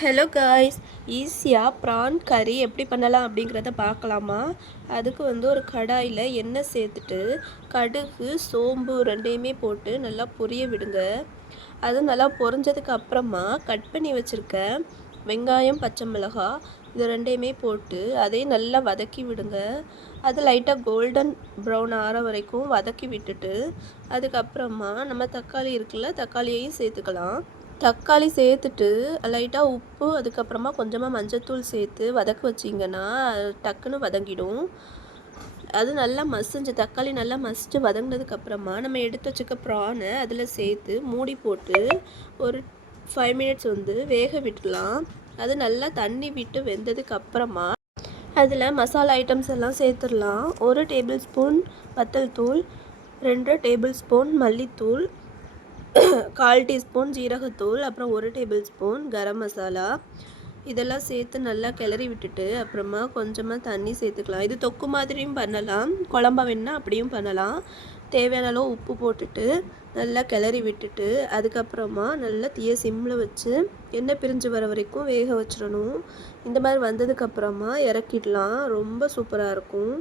Hello guys, ஈஸியாக PRAN கறி எப்படி பண்ணலாம் அப்படிங்கிறத பார்க்கலாமா? அதுக்கு ஒரு கடாயில் எண்ணெய் சேர்த்துட்டு கடுகு சோம்பு ரெண்டையுமே போட்டு நல்லா பொரிய விடுங்க. அது நல்லா பொரிஞ்சதுக்கு அப்புறமா கட் பண்ணி வச்சுருக்க வெங்காயம் பச்சை மிளகாய் இது ரெண்டையுமே போட்டு அதையும் நல்லா வதக்கி விடுங்க. அது லைட்டாக கோல்டன் ப்ரௌன் ஆகிற வரைக்கும் வதக்கி விட்டுட்டு அதுக்கப்புறமா நம்ம தக்காளி இருக்குல்ல, தக்காளியையும் சேர்த்துக்கலாம். தக்காளி சேர்த்துட்டு லைட்டாக உப்பு அதுக்கப்புறமா கொஞ்சமாக மஞ்சத்தூள் சேர்த்து வதக்க வச்சிங்கன்னா டக்குன்னு வதங்கிடும். அது நல்லா தக்காளி நல்லா மசிச்சு வதங்கினதுக்கப்புறமா நம்ம எடுத்து வச்சுக்க ப்ரானை அதில் சேர்த்து மூடி போட்டு ஒரு 5 மினிட்ஸ் வேக விட்டுலாம். அது நல்லா தண்ணி விட்டு வெந்ததுக்கப்புறமா அதில் மசாலா ஐட்டம்ஸ் எல்லாம் சேர்த்துடலாம். 1 டேபிள் ஸ்பூன் வத்தல் தூள், 2 டேபிள் ஸ்பூன் மல்லித்தூள், 1/4 டீஸ்பூன் ஜீரகத்தூள், அப்புறம் 1 டேபிள் ஸ்பூன் கரம் மசாலா இதெல்லாம் சேர்த்து நல்லா கிளறி விட்டுட்டு அப்புறமா கொஞ்சமாக தண்ணி சேர்த்துக்கலாம். இது தொக்கு மாதிரியும் பண்ணலாம், குழம்பா வேணுன்னா அப்படியும் பண்ணலாம். தேவையான அளவு உப்பு போட்டுட்டு நல்லா கிளறி விட்டுட்டு அதுக்கப்புறமா நல்லா தீய சிம்மில் வச்சு எண்ணெய் பிரிஞ்சு வர வரைக்கும் வேக வச்சிடணும். இந்த மாதிரி வந்ததுக்கப்புறமா இறக்கிடலாம். ரொம்ப சூப்பராக இருக்கும்.